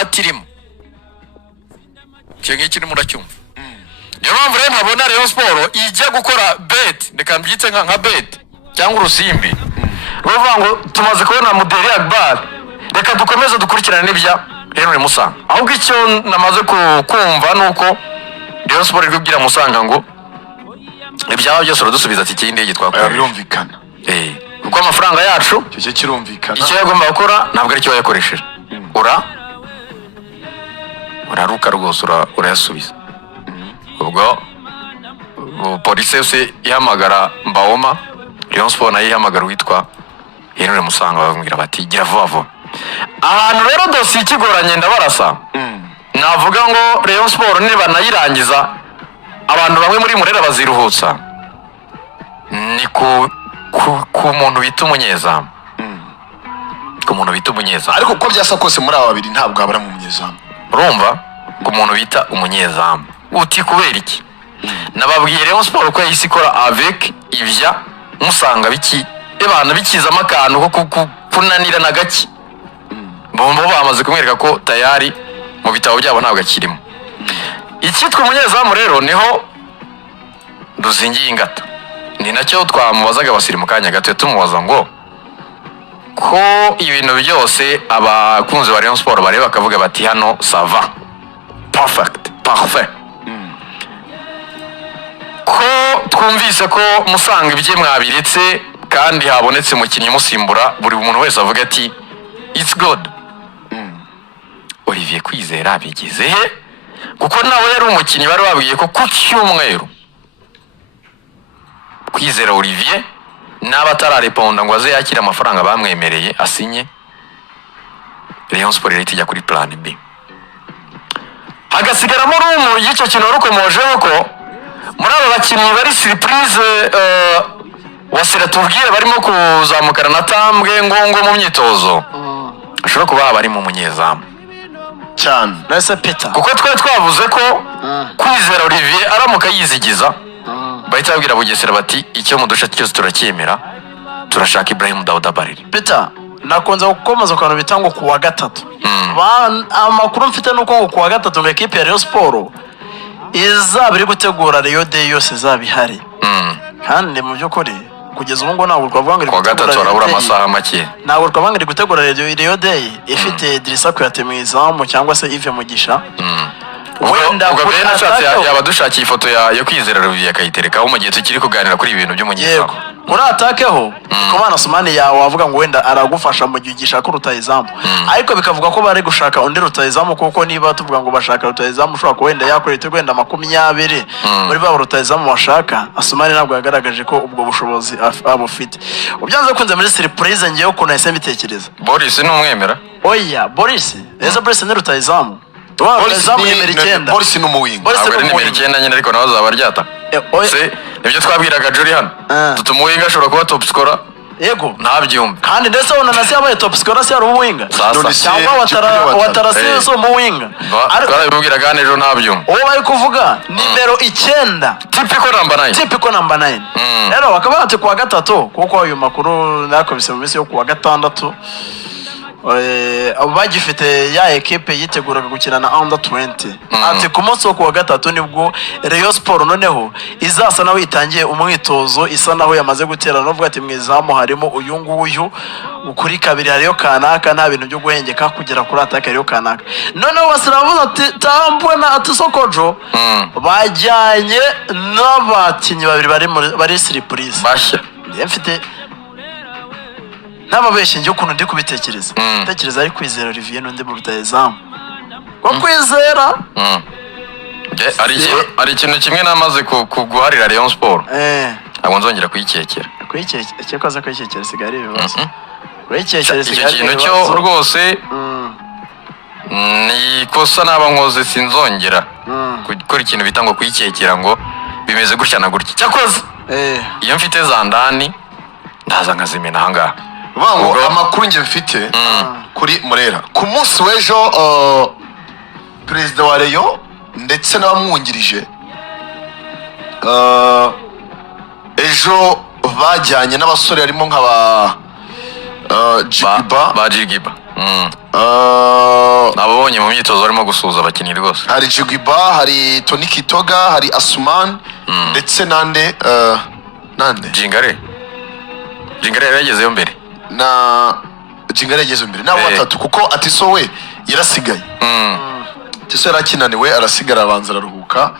hatirimo cyo ngiki muracyumva niyo mpamvu rero ntabona Rayon Sport ijya gukora bet reka mbyitse nka bet cyangwa urusimbi ruvuga ngo tumaze kubona Mudeli Akbar reka dukomeze dukurikirane n'ibya Henry Musanga ahubwo icyo namaze kumva nuko Rayon Sport iri kubwira Musanga ngo ibyaba byose urudusubiza ati ikindi gitwakora birumvikana kuko amafaranga yacu cyo kirumvikana icyo yagomba gukora ntabwo ari cyo yakoresheje uraruka rwose urayasubiza ubwo polisi yose ihamagara Mbawoma Rayon Sport nayo ihamagara witwa Henry Musanga bamubwira bati gira vuba vuba ahantu rero dosiye ikigoranye ndabarasa navuga ngo Rayon Sport niba nayirangiza abantu bamwe muri Murera baziruhutsa ni ku muntu bita umunyezamu ku muntu bita umunyezamu ariko uko byasa kose muri aba babiri ntabwo abara mu munyezamu urumva ku muntu bita umunyezamu uti kubera iki nababwiye Rayon Sport ko yahise ikora avec ibya Musanga biki ebana bikizamo akantu ko kunanirana gake bombo bamaze kumwereka ko tayari mu bitabo byabo ntabwo akirimo icyitwa umunyezamu rero niho duzingiye ingata ni nacyo twamubazaga basiri mu kanya gato tumubaza ngo ko ibintu byose abakunzi ba Rayon Sport bareba bakavuga bati hano sava parfait ko twumvise ko Musanga ibye mwabiretse kandi habonetse umukinnyi musimbura buri muntu wese avuga ati it's good Olivier Kwizera bigeze he kuko nawe yari umukinnyi bari babwiye ko ku cyumweru Kwizera Olivier n'abatarareponda ngo aze yakira amafaranga bamwemereye asinye Rayon Sport rero ijya kuri plan B hagasigaramo rumu y'icyo kintu rukomojeho ko muri aba bakinnyi bari surprise wasira tubwire barimo kuzamukana na tambwe ngongo mu myitozo ashobora kuba bari mu munyezamu cyane nase Peter kuko twavuze ko Kwizera Olivier aramuka yizigiza bahita babwira Bugesera bati icyo mudusha cyose turacyemera turashaka Ibrahim Daouda Bariri Peter nakonza gukomeza kantu bitango kuwa gatatu amakuru mfite nuko kuwa gatatu ngo equipe ya Rayon Sport izabiri gutegura Rayon Day yose zabihari kandi mu byukuri kugeza ubu ngo ntabwo twavuga ngo kuwa gatatu arabura amasaha make ntabwo twavuga ngo gutegura Rayon Day ifite Idrissa Kuyate mu izamu cyangwa se Yves Mugisha wenda ubwo nashatse yabadushakiye ifoto ya Kwizera Olivier akayiterekaho mu gihe tukiri kuganira kuri ibintu by'umunyezamu muri atakeho Komana Sumani yawe wavuga ngo wenda aragufasha mu gihe ugishaka rutayizamu ariko bikavuga ko bari gushaka undi rutayizamu kuko niba tuvuga ngo bashaka rutayizamu ushobora ko wenda yakora itego wenda 20 muri babo rutayizamu bashaka Asumani ntabwo yagaragaje ko ubwo bushobozi abufite ubyanze kunze muri surprise ngiye uko nahise mbitekereza Boris ni umwemera oya Boris ni rutayizamu Boris ni umuwinga Boris ni nimero 9 nyine ariko nawe azaba ryata se nibyo twabwiraga Juri hano tutumuwinga ashobora kuba top scorer yego ntabyumva kandi ndetse ubona nasi yabaye top scorer si ari umuwinga cyangwa watara so umuwinga ariko arabibwiraga hano ejo ntabyumva uwo bari kuvuga nimero 9 typical number 9 rero bakaba bati kuwa gatatu kuko ayo makuru nakobise mu minsi yo kuwa gatandatu abo bagifite ya equipe yiteguraga gukina na under 20 ati ku munsi wo kuwa gatatu nibwo Rayon Sport noneho izasa nawe itangiye umwitozo isa naho yamaze gutera no vuga ati mwizamu harimo uyu nguyu ukuri kabiri hariyo kanaka nta bintu byo guhengeka kugera kuri ataka hariyo kanaka noneho basiravuze ati tambwe na atisokojo bajyanye n'abakinyi babiri bari surprise bashya mfite nababeshe njye ukuntu ndi kubitekereza tekereza ari Kwizera Olivier n'undi mu rutayizamu ko Kwizera ari ikintu kimwe namaze kuguharira Rayon Sport abo nzongera kuyikekera cyakoze kuyikekera sigari ibibazo kuyikekera sigari ikintu cyo rwose ni kosa naba nkoze sinzongera gukora ikintu bita ngo kuyikekera ngo bimeze gutya na gutya cyakoze iyo mfite za ndani ndaza nkazimena ahangaha bango amakuru nge mfite kuri Murera ku munsi w'ejo perezida wa Rayon ndetse n'abamwungirije ejo bajyanye n'abasore harimo nk'aba Jigiba abo nabonye mu myitozo barimo gusuhuza abakinnyi rwose. hari Jigiba, hari Tony Kitoga, hari Asuman ndetse nande Jingare yagezeyo mbere na Jingare yagezeyo mbere nabo batatu kuko Atiso we yarasigaye. Atiso yarakinaniwe arasigara abanza araruhuka.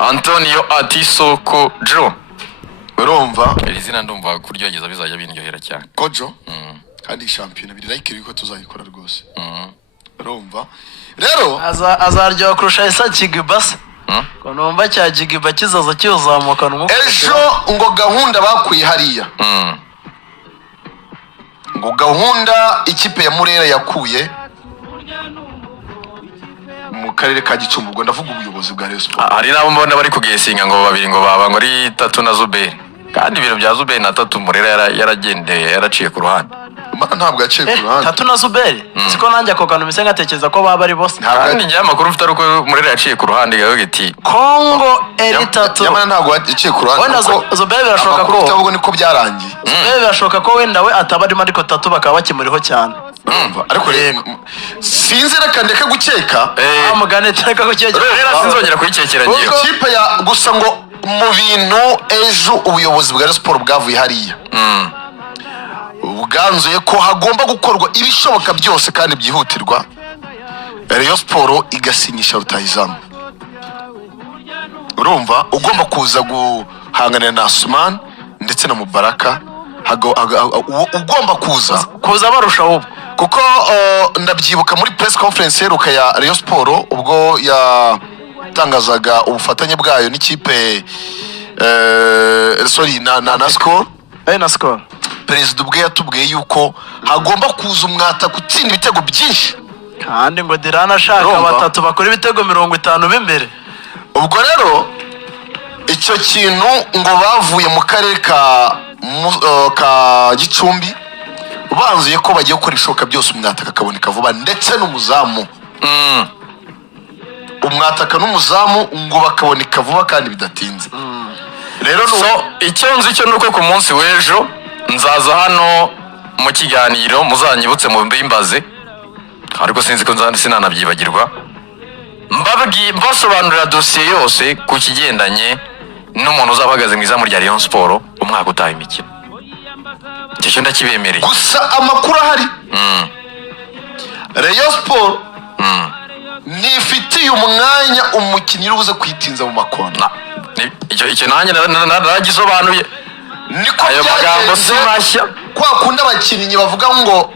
Antonio Atiso Kojo urumva iri zina ndumva kuryogeza bizajya bindyohera cyane. Kojo kandi shampiyona biri like yuko tuzayikora rwose. Urumva rero azaryoha kurusha Isa Jigiba se. Ko numva cya Jigiba kizaza cyuzamuka n'umuko. Ejo ngo gahunda bakuye hariya. Ngo gahunda ikipe ya Murera yakuye mu karere ka Gicumbi, ubwo ndavuga ubuyobozi bwa Rayon Sports. Hari nabo mbona bari kugesinga ngo babiri ngo baba ngo ari Tatu na Zuberi, kandi ibiro bya Zuberi na Tatu Murera yaragendeye yaraciye ku ruhande. Ntabwo yaciye ku ruhande. Tatu na Zuberi siko nanjye ako kantu mise ngatekereza ko baba ari bose. Kandi njye amakuru mfite uko Murera yaciye ku ruhande yavuga ati Kongo eri Tatu. Yamana ntabwo yaciye ku ruhande. Wenda Zuberi birashoboka ko ahubwo niko byarangiye. Zuberi birashoboka ko wenda we ataba arimo ariko Tatu bakaba bakimuriho cyane. Ariko sinzi reka ndeke gukeka. Amugane tereka gukeka. Rero sinzongera kuyikekera ngiye. Ikipe ya gusa ngo mu bintu ejo ubuyobozi bwa Rayon Sports bwavuye hariya. Bwanzuye ko hagomba gukorwa ibishoboka byose kandi byihutirwa Rayon Sports igasinyisha rutahizamu. Urumva ugomba kuza guhanganira na Asuman ndetse na Mubaraka, ugomba kuza barusha ubwo kuko ndabyibuka muri press conference heruka ya Rayon Sports ubwo yatangazaga ubufatanye bwayo n'ikipe sorry na Skol. Na Skol perezida ubwe yatubwiye yuko hagomba kuza umwata gutsinda ibitego byinshi, kandi ngo Dirana ashaka batatu bakora ibitego 50 b'imbere. Ubwo rero icyo kintu ngo bavuye mu karere ka Gicumbi banzuye ko bagiye gukora ishoka byose umwata kakaboneka vuba ndetse n'umuzamu. Umwataka n'umuzamu ngo bakaboneka vuba kandi bidatinze. Rero icyo nzi cyo nuko ku munsi w'ejo nzaza hano mu kiganiro muzanyibutse mu mbimbaze, ariko sinzi ko sinanabyibagirwa, basobanurira dosiye yose ku kigendanye n'umuntu uzabahagaze mu izamu rya Rayon Sports umwaka utaha imikino. Icyo ndakibemereye. Gusa amakuru ahari Rayon Sports nifitiye umwanya umukinnyi ubuze kwitinza mu makona. Icyo nanjye naragisobanuye. Niko ayo magambo si mashya. Kwa kundi abakinnyi bavuga ngo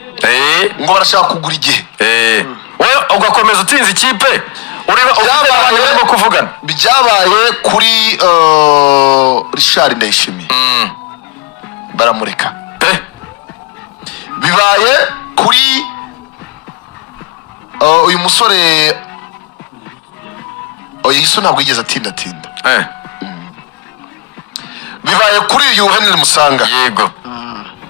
barashaka kugura igihe. Wowe ugakomeza utinze ikipe urimo kuvugana. Byabaye kuri Richard Ndayishimiye. Baramureka. Bibaye kuri uyu musore Yisu ntabwo yigeze atinda. Bibaye kuri uyu Henry Musanga. Yego.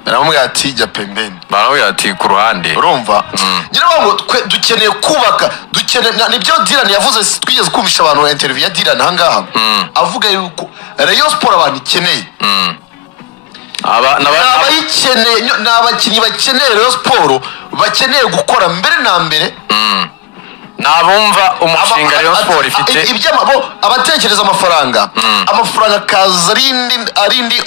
Baramubwira ati jya pembeni. Baramubwira ati ku ruhande. Urumva? Ngira ngo dukeneye kubaka, nibyo Dylan yavuze, twigeze kumvisha abantu interview ya Dylan hangaha. Avuga yuko Rayon Sports abantu ikeneye. N'abakinnyi bakeneye Rayon Sports bakeneye gukora mbere na mbere. Nabumva umushinga Rayon Sports ifite abatekereza amafaranga akaza arindi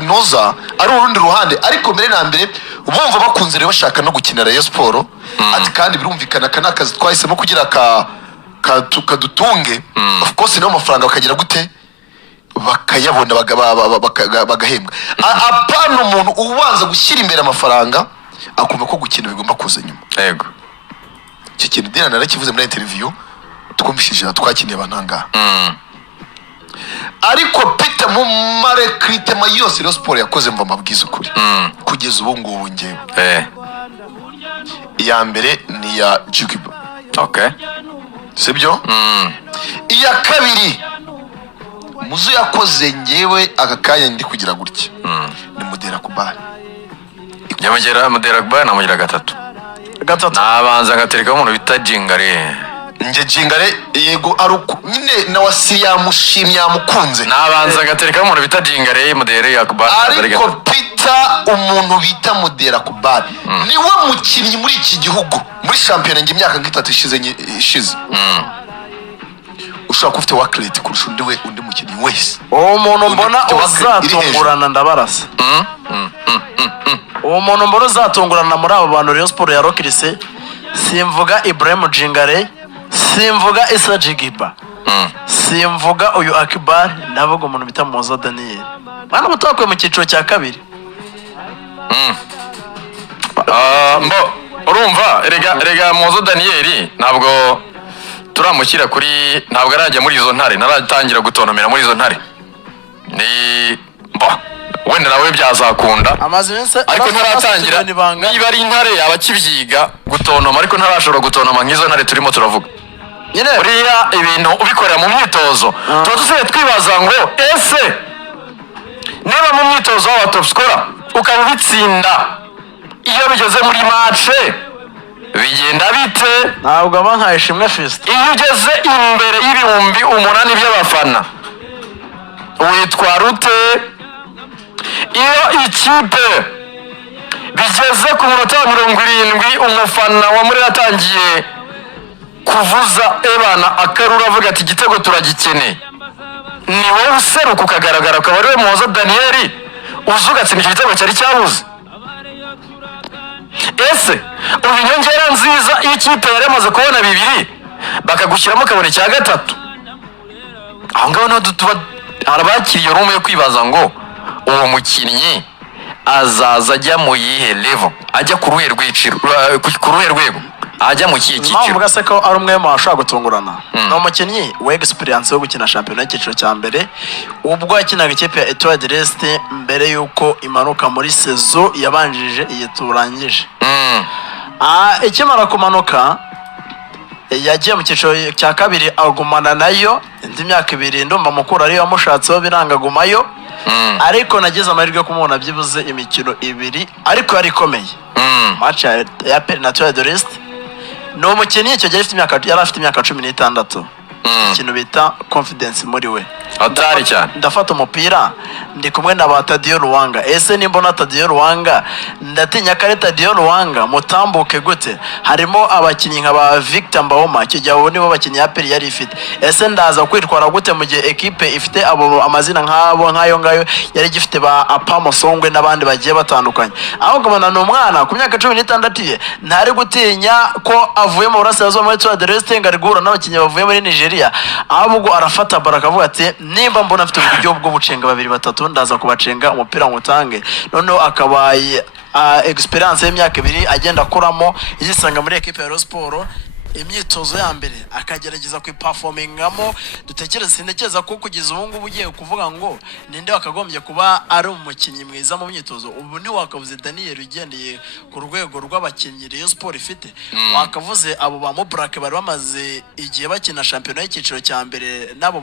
noza ari urundi ruhande, ariko mbere na mbere bumva bakunze rero bashaka no gukina Rayon Sports. Ati kandi birumvikana aka nakazi twahisemo kugira kadutunge. Of course niyo amafaranga bakagira gute bakayabona bagahembwa. Apana umuntu ubanza gushyira imbere amafaranga akumva ko gukina bigomba kuza nyuma. Yego. Icyo kintu Dylan narakivuze muri interview twumvishije twakiniye abananga. Ariko Peter mu marekritema yose Rayon Sports yakoze mva mabwiza ukuri kugeza ubu ngubu ngewe. Iya mbere ni ya Jigiba. Okay. Sibyo? Iya kabiri muzo yakoze ngewe aka kanya ndi kugira gutya. Ni Mudera Kubari. Yamugera Mudera Kubari namugira gatatu. Nabanza ngatereka umuntu bita Jingare. nje Jingare yego aruko nyine na wasi yamushimye yamukunze nabanza gatereka umuntu bita Jingare Mudere Yakubari ariko Peter umuntu bita Mudere Yakubari niwe mukinnyi muri iki gihugu muri shampiyona ngi imyaka nk'itatu ishize ushaka kufite waklete kurusha undi mukinnyi wese uwo muntu mbona uzatungurana ndabarasa uwo muntu mbona uzatungurana muri abo bantu Rayon Sport yarokirise simvuga Ibrahim Jingare simvuga Issa Jigiba simvuga uyu Akbar ndavuga umuntu bita Moza Daniel bana mutokwe mu cyiciro cya kabiri mbo urumva rega Moza Daniel ntabwo turamushyira kuri ntabwo arajya muri izo ntare naratangira gutontomera muri izo ntare ni mbo wenda nawe byazakunda ariko ntaratangira niba ari intare yaba akibyiga gutontoma ariko ntarashobora gutontoma nk'izo ntare turimo turavuga buriya ibintu ubikorera mu myitozo tuba dusigaye twibaza ngo ese niba mu myitozo waba top scorer ukaba ubitsinda iyo bigeze muri match bigenda bite ntabwo aba nka Ishimwe Fiston iyo ugeze imbere y'ibihumbi 8 by'abafana witwara ute iyo ikipe bigeze ku munota 70 umufana wa muri yatangiye kuvuza ebana akarura avuga ati igitego turagikeneye ni wowe useruka ukagaragara ukaba ari we Moza Daniel uzugatsinda icyo gitego cyari cyabuze ese ubu inyongera nziza iyo ikipe yari amaze kubona 2 bakagushyiramo kabone cya gatatu aho ngaho no tuba harabakiriye rume yo kwibaza ngo uwo mukinnyi azaza ajya mu yihe level ajya ku ruhe rwiciro ku ruhe rwego ajya mu kiye cyiciro mpamvu gase ko ari umwe mu bashaka gutungurana no mukinnyi we experience yo gukina shampiyona y'ikiciro cya mbere ubwo yakinaga ikipe ya Etoile de l'Est mbere yuko imanuka muri saison yabanjije iyi turangije ikimara kumanuka yagiye mu cyiciro cya kabiri agumana nayo indi myaka 2 ndumva mukuru ari yamushatseho birangagumayo ariko nagize amahirwe yo kumubona byibuze imikino 2 ariko yari ikomeye match ya Etoile de l'Est no mukinnyi icyo gihe yari afite imyaka 16 ikintu bita confidence muri we atari cyane ndafata umupira ndi kumwe na ba Tadio Ruwanga ese nimbona Tadio Ruwanga ndatinya kare Tadio Ruwanga mutambuke gute harimo abakinnyi nka ba Victor Mbahoma icyo gihe abo nibo bakinnyi ya Peri yari ifite ese ndaza kwitwara gute mu gihe equipe ifite abo amazina nk'ayo ngayo yari gifite ba Apamo Songwe n'abandi bagiye batandukanye aho ngabana n'umwana ku myaka 16 ye ntari gutinya ko avuye mu burasirazuba muri Etoile de l'Est ngari guhura n'abakinnyi bavuye muri Nigeria ahubwo arafata baraka avuga ati nimba mbona afite uburyo bwo gucenga 2-3 ndaza kubacenga umupira ngutange noneho akabaye experience y'imyaka 2 agenda akuramo yisanga muri equipe ya Rayon Sport imyitozo ya mbere akagerageza kwiperformingamo sintekereza ko kugeza ubu ngubu ugiye kuvuga ngo ninde wakagombye kuba ari umukinnyi mwiza mu myitozo ubu ni wakavuze Daniel ugendeye ku rwego rw'abakinnyi Rayon Sport ifite wakavuze abo ba Mubrake bari bamaze igihe bakina shampiyona y'ikiciro cya mbere nabo